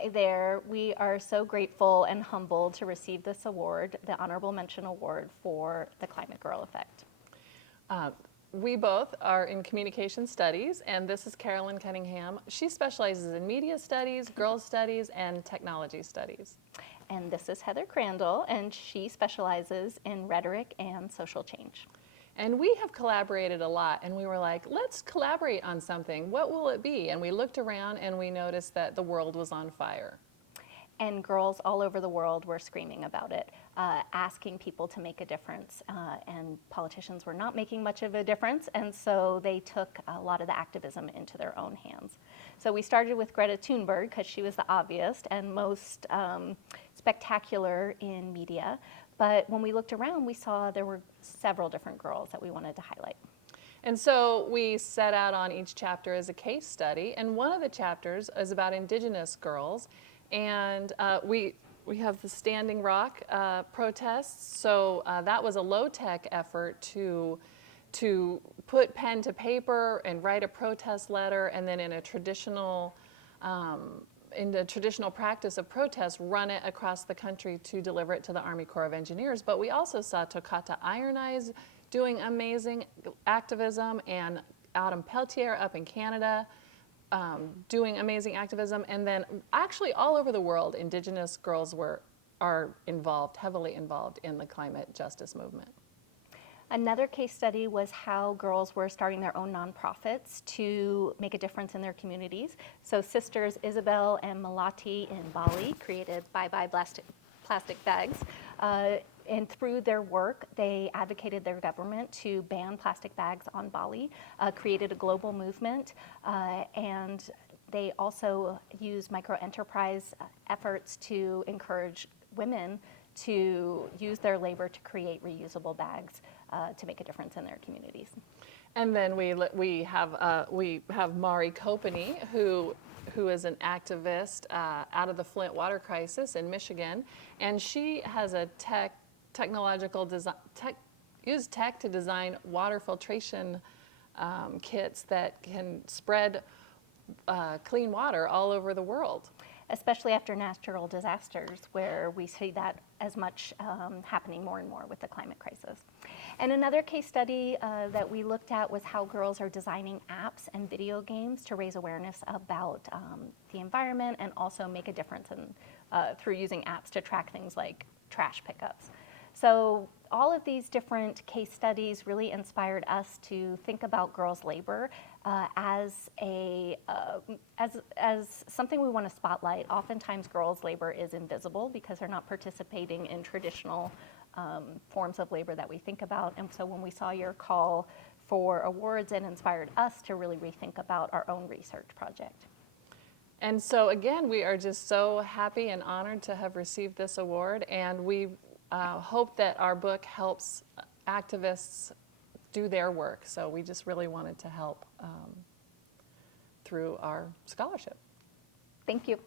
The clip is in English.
Hi there. We are so grateful and humbled to receive this award, the Honorable Mention Award for the Climate Girl Effect. We both are in communication studies, and this is Carolyn Cunningham. She specializes in media studies, girls studies, and technology studies. And this is Heather Crandall, and she specializes in rhetoric and social change. And we have collaborated a lot, and we were like, let's collaborate on something. What will it be? And we looked around and we noticed that the world was on fire. And girls all over the world were screaming about it, asking people to make a difference. And politicians were not making much of a difference, and so they took a lot of the activism into their own hands. So we started with Greta Thunberg because she was the obvious and most spectacular in media. But when we looked around, we saw there were several different girls that we wanted to highlight. And so we set out on each chapter as a case study, and one of the chapters is about Indigenous girls. And we have the Standing Rock protests. So that was a low-tech effort to put pen to paper and write a protest letter, and then in the traditional practice of protest, run it across the country to deliver it to the Army Corps of Engineers. But we also saw Tocata Iron Eyes doing amazing activism, and Autumn Peltier up in Canada doing amazing activism, and then actually all over the world, Indigenous girls are heavily involved in the climate justice movement. Another case study was how girls were starting their own nonprofits to make a difference in their communities. So Sisters Isabel and Melati in Bali created Bye Bye Plastic Bags. And through their work, they advocated their government to ban plastic bags on Bali, created a global movement, and they also used micro-enterprise efforts to encourage women to use their labor to create reusable bags to make a difference in their communities. And then we have Mari Kopeny, who is an activist out of the Flint water crisis in Michigan, and she has a technological design, used tech to design water filtration kits that can spread clean water all over the world. Especially after natural disasters, where we see that as much happening more and more with the climate crisis. And another case study that we looked at was how girls are designing apps and video games to raise awareness about the environment and also make a difference through using apps to track things like trash pickups. So all of these different case studies really inspired us to think about girls' labor as something we want to spotlight. Oftentimes girls' labor is invisible because they're not participating in traditional forms of labor that we think about. And so when we saw your call for awards, it inspired us to really rethink about our own research project. And so again, we are just so happy and honored to have received this award, and we hope that our book helps activists do their work. So we just really wanted to help through our scholarship. Thank you.